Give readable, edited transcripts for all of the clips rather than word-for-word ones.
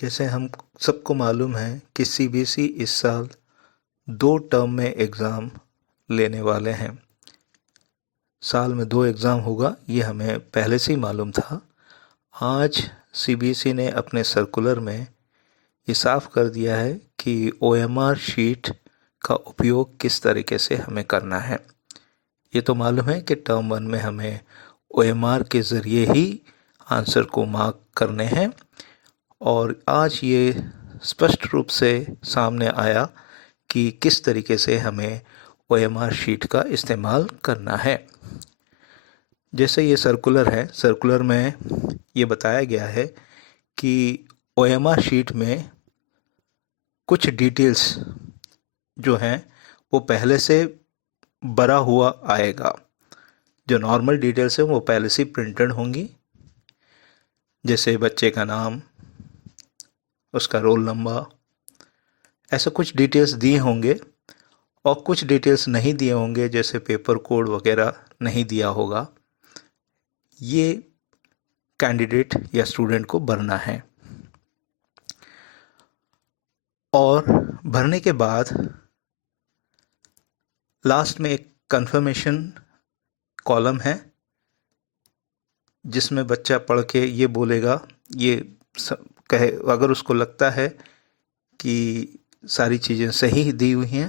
जैसे हम सबको मालूम है कि सीबीएसई इस साल 2 टर्म में एग्ज़ाम लेने वाले हैं। साल में 2 एग्ज़ाम होगा, ये हमें पहले से ही मालूम था। आज सीबीएसई ने अपने सर्कुलर में ये साफ कर दिया है कि ओएमआर शीट का उपयोग किस तरीके से हमें करना है। ये तो मालूम है कि टर्म 1 में हमें ओएमआर के ज़रिए ही आंसर को मार्क करने हैं, और आज ये स्पष्ट रूप से सामने आया कि किस तरीके से हमें ओएमआर शीट का इस्तेमाल करना है। जैसे ये सर्कुलर है, सर्कुलर में ये बताया गया है कि ओएमआर शीट में कुछ डिटेल्स जो हैं वो पहले से भरा हुआ आएगा। जो नॉर्मल डिटेल्स हैं वो पहले से प्रिंटेड होंगी, जैसे बच्चे का नाम, उसका रोल नंबर, ऐसे कुछ डिटेल्स दिए होंगे, और कुछ डिटेल्स नहीं दिए होंगे, जैसे पेपर कोड वगैरह नहीं दिया होगा। ये कैंडिडेट या स्टूडेंट को भरना है, और भरने के बाद लास्ट में एक कंफर्मेशन कॉलम है जिसमें बच्चा पढ़ के ये बोलेगा, ये कहे, अगर उसको लगता है कि सारी चीज़ें सही दी हुई हैं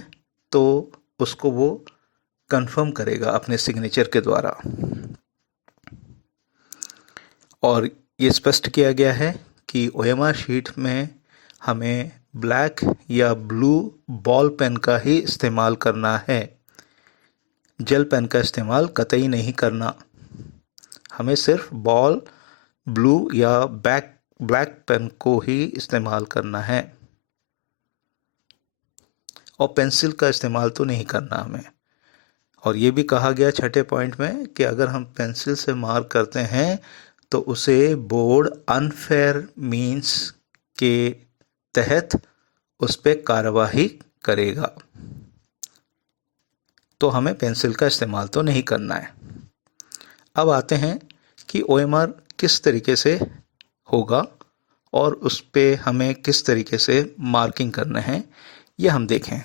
तो उसको वो कंफर्म करेगा अपने सिग्नेचर के द्वारा। और ये स्पष्ट किया गया है कि ओएमआर शीट में हमें ब्लैक या ब्लू बॉल पेन का ही इस्तेमाल करना है। जेल पेन का इस्तेमाल कतई नहीं करना। हमें सिर्फ बॉल, ब्लू या ब्लैक पेन को ही इस्तेमाल करना है, और पेंसिल का इस्तेमाल तो नहीं करना हमें। और ये भी कहा गया छठे पॉइंट में कि अगर हम पेंसिल से मार्क करते हैं तो उसे बोर्ड अनफेयर मीन्स के तहत उस पर कार्रवाई करेगा। तो हमें पेंसिल का इस्तेमाल तो नहीं करना है। अब आते हैं कि ओएमआर किस तरीके से होगा और उस पे हमें किस तरीके से मार्किंग करना है, ये हम देखें।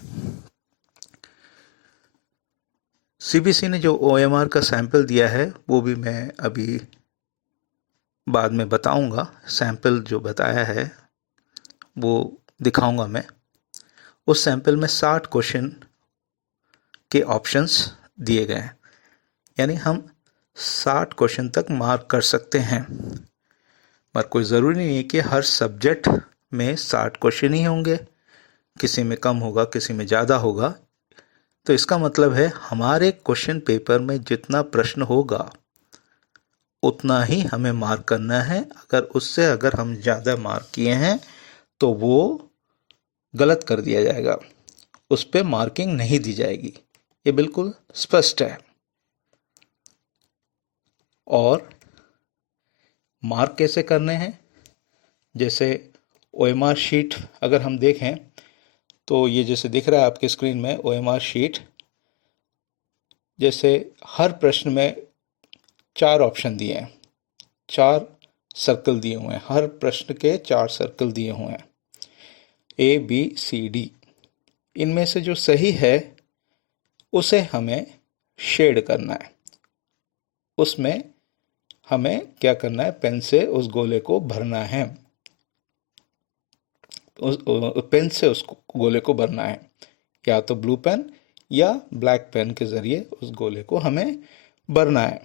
सीबीएसई ने जो ओएमआर का सैंपल दिया है वो भी मैं अभी बाद में बताऊंगा। सैंपल जो बताया है वो दिखाऊंगा मैं। उस सैंपल में 60 क्वेश्चन के ऑप्शंस दिए गए हैं, यानी हम 60 क्वेश्चन तक मार्क कर सकते हैं। पर कोई ज़रूरी नहीं है कि हर सब्जेक्ट में 60 क्वेश्चन ही होंगे, किसी में कम होगा, किसी में ज़्यादा होगा। तो इसका मतलब है हमारे क्वेश्चन पेपर में जितना प्रश्न होगा उतना ही हमें मार्क करना है। अगर हम ज़्यादा मार्क किए हैं तो वो गलत कर दिया जाएगा, उस पर मार्किंग नहीं दी जाएगी। ये बिल्कुल स्पष्ट है। और मार्क कैसे करने हैं, जैसे ओएमआर शीट अगर हम देखें तो ये जैसे दिख रहा है आपके स्क्रीन में ओएमआर शीट, जैसे हर प्रश्न में 4 ऑप्शन दिए हैं, 4 सर्कल दिए हुए हैं, हर प्रश्न के 4 सर्कल दिए हुए हैं, ए बी सी डी। इनमें से जो सही है उसे हमें शेड करना है। उसमें हमें क्या करना है, पेन से उस गोले को भरना है, उस पेन से उस गोले को भरना है, या तो ब्लू पेन या ब्लैक पेन के ज़रिए उस गोले को हमें भरना है।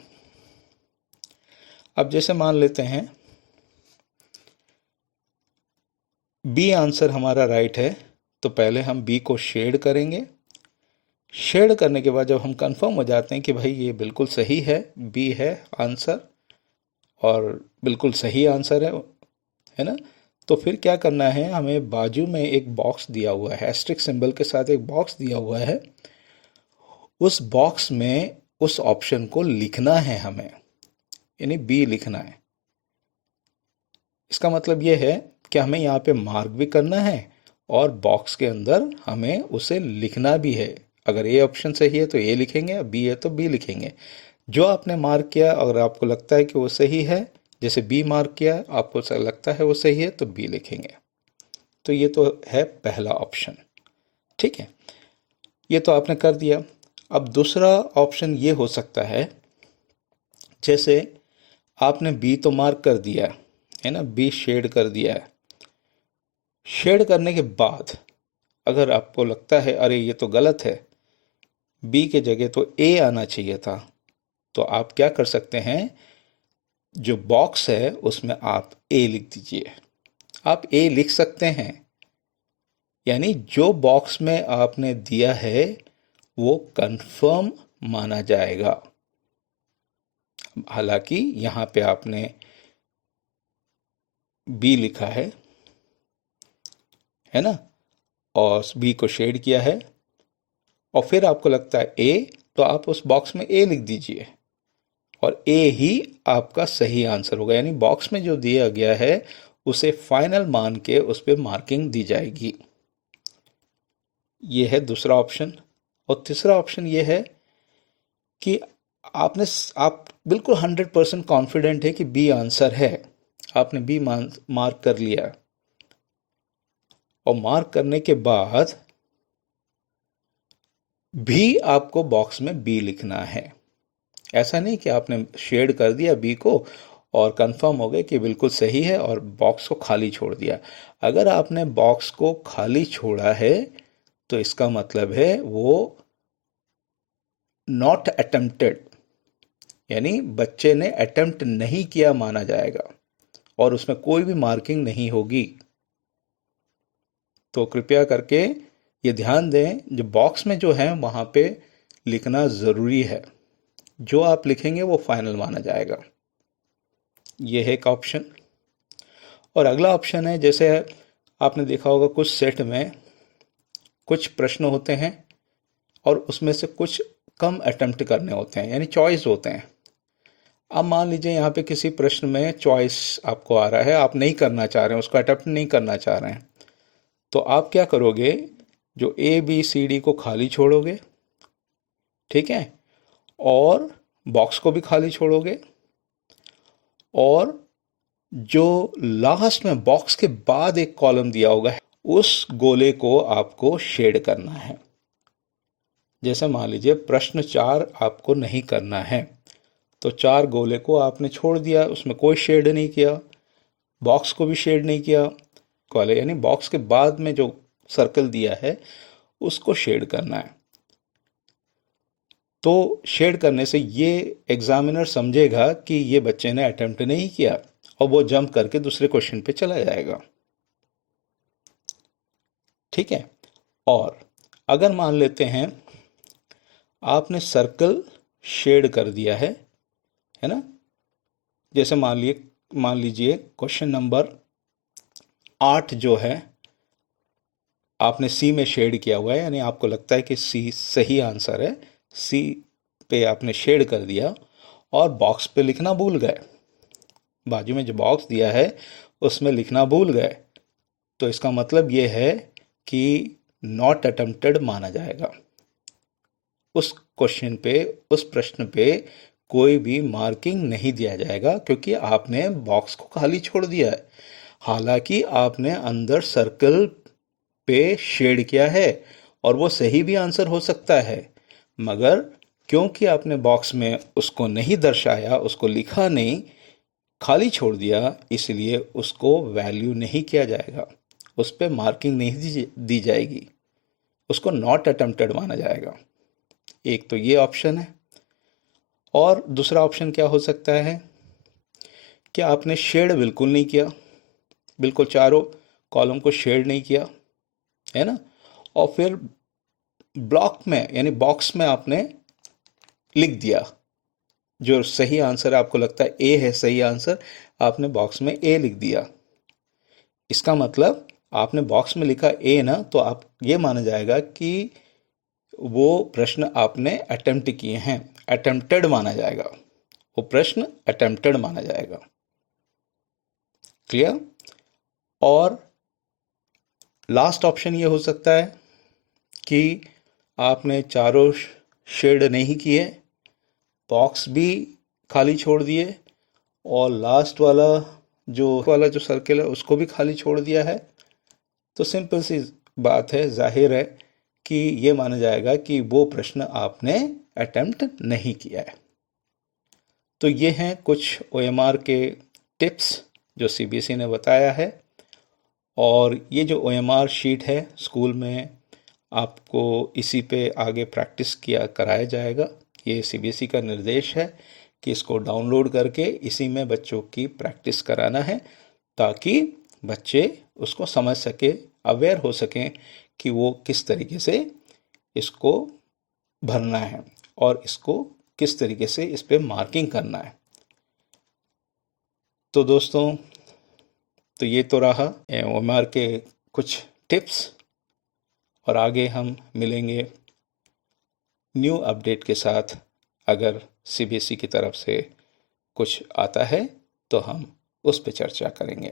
अब जैसे मान लेते हैं बी आंसर हमारा राइट है, तो पहले हम बी को शेड करेंगे। शेड करने के बाद जब हम कंफर्म हो जाते हैं कि भाई ये बिल्कुल सही है, बी है आंसर और बिल्कुल सही आंसर है ना, तो फिर क्या करना है, हमें बाजू में एक बॉक्स दिया हुआ है, एस्ट्रिक सिंबल के साथ एक बॉक्स दिया हुआ है। उस बॉक्स में उस ऑप्शन को लिखना है हमें, यानी बी लिखना है। इसका मतलब ये है कि हमें यहाँ पे मार्क भी करना है और बॉक्स के अंदर हमें उसे लिखना भी है। अगर ए ऑप्शन सही है तो ए लिखेंगे, बी है तो बी लिखेंगे। जो आपने मार्क किया अगर आपको लगता है कि वो सही है, जैसे बी मार्क किया आपको लगता है वो सही है, तो बी लिखेंगे। तो ये तो है पहला ऑप्शन। ठीक है, ये तो आपने कर दिया। अब दूसरा ऑप्शन ये हो सकता है, जैसे आपने बी तो मार्क कर दिया है ना, बी शेड कर दिया है। शेड करने के बाद अगर आपको लगता है अरे ये तो गलत है, बी के जगह तो ए आना चाहिए था, तो आप क्या कर सकते हैं, जो बॉक्स है उसमें आप ए लिख दीजिए। आप ए लिख सकते हैं, यानी जो बॉक्स में आपने दिया है वो कंफर्म माना जाएगा। हालांकि यहाँ पे आपने बी लिखा है ना, और बी को शेड किया है, और फिर आपको लगता है ए, तो आप उस बॉक्स में ए लिख दीजिए और ए ही आपका सही आंसर होगा। यानी बॉक्स में जो दिया गया है उसे फाइनल मान के उस पर मार्किंग दी जाएगी। ये है दूसरा ऑप्शन। और तीसरा ऑप्शन ये है कि आप बिल्कुल 100% कॉन्फिडेंट है कि बी आंसर है, आपने बी मार्क कर लिया, और मार्क करने के बाद भी आपको बॉक्स में बी लिखना है। ऐसा नहीं कि आपने शेड कर दिया बी को और कंफर्म हो गए कि बिल्कुल सही है और बॉक्स को खाली छोड़ दिया। अगर आपने बॉक्स को खाली छोड़ा है तो इसका मतलब है वो नॉट अटेम्प्टेड, यानी बच्चे ने अटेम्प्ट नहीं किया माना जाएगा और उसमें कोई भी मार्किंग नहीं होगी। तो कृपया करके ये ध्यान दें, जो बॉक्स में जो है वहाँ पे लिखना ज़रूरी है, जो आप लिखेंगे वो फाइनल माना जाएगा। ये है एक ऑप्शन। और अगला ऑप्शन है, जैसे आपने देखा होगा कुछ सेट में कुछ प्रश्न होते हैं और उसमें से कुछ कम अटेम्प्ट करने होते हैं, यानी चॉइस होते हैं। अब मान लीजिए यहाँ पे किसी प्रश्न में चॉइस आपको आ रहा है, आप नहीं करना चाह रहे हैं, उसको अटेम्प्ट नहीं करना चाह रहे हैं, तो आप क्या करोगे, जो ए बी सी डी को खाली छोड़ोगे, ठीक है, और बॉक्स को भी खाली छोड़ोगे, और जो लास्ट में बॉक्स के बाद एक कॉलम दिया होगा उस गोले को आपको शेड करना है। जैसे मान लीजिए प्रश्न 4 आपको नहीं करना है, तो 4 गोले को आपने छोड़ दिया, उसमें कोई शेड नहीं किया, बॉक्स को भी शेड नहीं किया, गोले यानी बॉक्स के बाद में जो सर्कल दिया है उसको शेड करना है। तो शेड करने से ये एग्जामिनर समझेगा कि ये बच्चे ने अटेम्प्ट नहीं किया और वो जंप करके दूसरे क्वेश्चन पे चला जाएगा। ठीक है। और अगर मान लेते हैं आपने सर्कल शेड कर दिया है ना, जैसे मान लीजिए क्वेश्चन नंबर 8 जो है आपने सी में शेड किया हुआ है, यानी आपको लगता है कि सी सही आंसर है, सी पे आपने शेड कर दिया और बॉक्स पे लिखना भूल गए, बाजू में जो बॉक्स दिया है उसमें लिखना भूल गए, तो इसका मतलब ये है कि नॉट अटेम्प्टेड माना जाएगा। उस क्वेश्चन पे, उस प्रश्न पे कोई भी मार्किंग नहीं दिया जाएगा, क्योंकि आपने बॉक्स को खाली छोड़ दिया है। हालांकि आपने अंदर सर्कल पे शेड किया है और वो सही भी आंसर हो सकता है, मगर क्योंकि आपने बॉक्स में उसको नहीं दर्शाया, उसको लिखा नहीं, खाली छोड़ दिया, इसलिए उसको वैल्यू नहीं किया जाएगा, उस पर मार्किंग नहीं दी जाएगी, उसको नॉट अटेम्प्टेड माना जाएगा। एक तो ये ऑप्शन है। और दूसरा ऑप्शन क्या हो सकता है कि आपने शेड बिल्कुल नहीं किया, बिल्कुल चारों कॉलम को शेड नहीं किया, है ना, और फिर ब्लॉक में यानी बॉक्स में आपने लिख दिया जो सही आंसर है, आपको लगता है ए है सही आंसर, आपने बॉक्स में ए लिख दिया। इसका मतलब आपने बॉक्स में लिखा ए ना, तो आप ये माना जाएगा कि वो प्रश्न आपने अटेम्प्ट किए हैं, अटेम्प्टेड माना जाएगा, वो प्रश्न अटेम्प्टेड माना जाएगा। क्लियर। और लास्ट ऑप्शन ये हो सकता है कि आपने चारों शेड नहीं किए, बॉक्स भी खाली छोड़ दिए, और लास्ट वाला जो सर्कल है उसको भी खाली छोड़ दिया है, तो सिंपल सी बात है, जाहिर है कि ये माना जाएगा कि वो प्रश्न आपने अटेम्प्ट नहीं किया है। तो ये हैं कुछ ओएमआर के टिप्स जो सीबीएसई ने बताया है। और ये जो ओएमआर शीट है स्कूल में आपको इसी पे आगे प्रैक्टिस किया कराया जाएगा। ये सीबीएसई का निर्देश है कि इसको डाउनलोड करके इसी में बच्चों की प्रैक्टिस कराना है, ताकि बच्चे उसको समझ सके, अवेयर हो सकें कि वो किस तरीके से इसको भरना है और इसको किस तरीके से इस पे मार्किंग करना है। तो दोस्तों, तो ये तो रहा ओएमआर के कुछ टिप्स, और आगे हम मिलेंगे न्यू अपडेट के साथ। अगर सीबीएसई की तरफ से कुछ आता है तो हम उस पर चर्चा करेंगे।